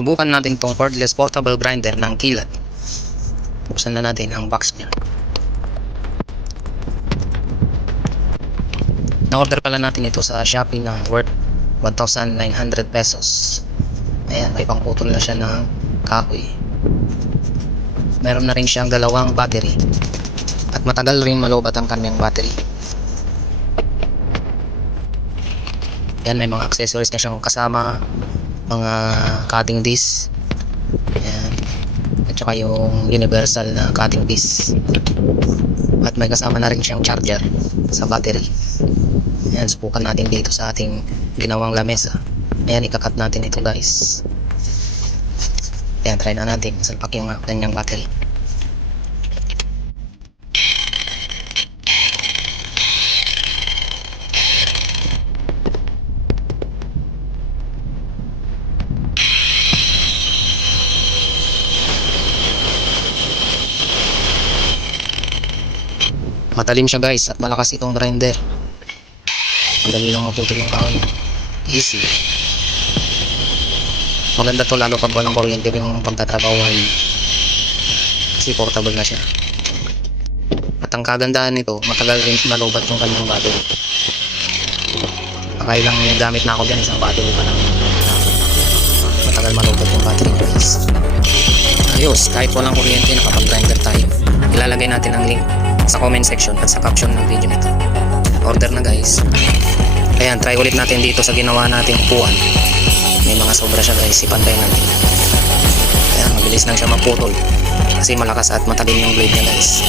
Subukan natin itong cordless portable grinder ng Kilat. Buksan na natin ang box niya. Na-order pala natin ito sa Shopee ng worth 1,900 pesos. Ayan, may pangputol na siya ng kahoy. Meron na rin siyang dalawang battery. At matagal rin malobat ang kanyang battery. Ayan, may mga accessories na siyang kasama. Mga cutting disc. Ayan. At saka yung universal na cutting disc. At may kasama na rin siyang charger sa battery. Ayan, subukan natin dito sa ating ginawang lamesa. Ayan, ikakat natin ito guys. Ayan, try na natin salpak yung kanyang battery. Matalim siya guys at malakas itong grinder. Madali lang maputol yung kahoy. Easy. Maganda to lalo pag walang kuryente yung pagtatrabahuhan. Kasi portable na siya. At ang kagandahan nito, matagal rin malubat yung kanyang battery. Pakailang gamit na ako dyan, isang battery pa lang. Matagal malubat yung battery guys. Ayos, kahit walang kuryente nakapag-grinder tayo. Ilalagay natin ang link sa comment section at sa caption ng video nito. Order na guys. Ayan, try ulit natin dito sa ginawa nating upuan. May mga sobra siya guys, ipantay natin. Ayan, mabilis lang siya maputol kasi malakas at matalim yung blade niya guys.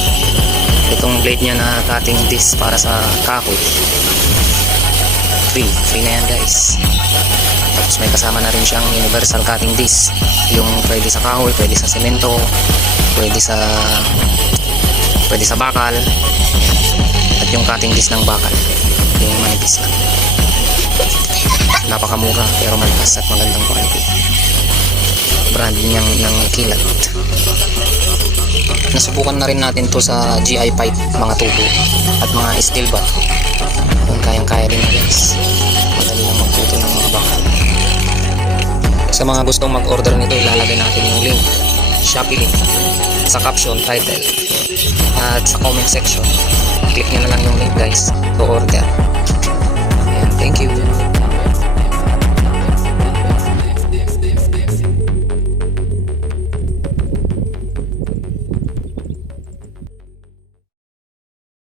Itong blade niya na cutting disc para sa kahoy, free na yan guys. Tapos may kasama na rin siyang universal cutting disc, yung pwede sa kahoy, pwede sa semento, pwede sa bakal, at yung cutting disc ng bakal, yung manipis lang. Napakamura pero malakas at magandang quality. Brand niyang ng Kilat. Nasubukan na rin natin to sa GI pipe, mga tubo at mga steel bat. Kung kayang-kaya rin na guys. Madali lang magputo ng mga bakal. Sa mga gustong mag-order nito, ilalagay natin yung link, Shopee link, sa caption, title, at sa comment section. Click nyo na lang yung link guys to order. And thank you.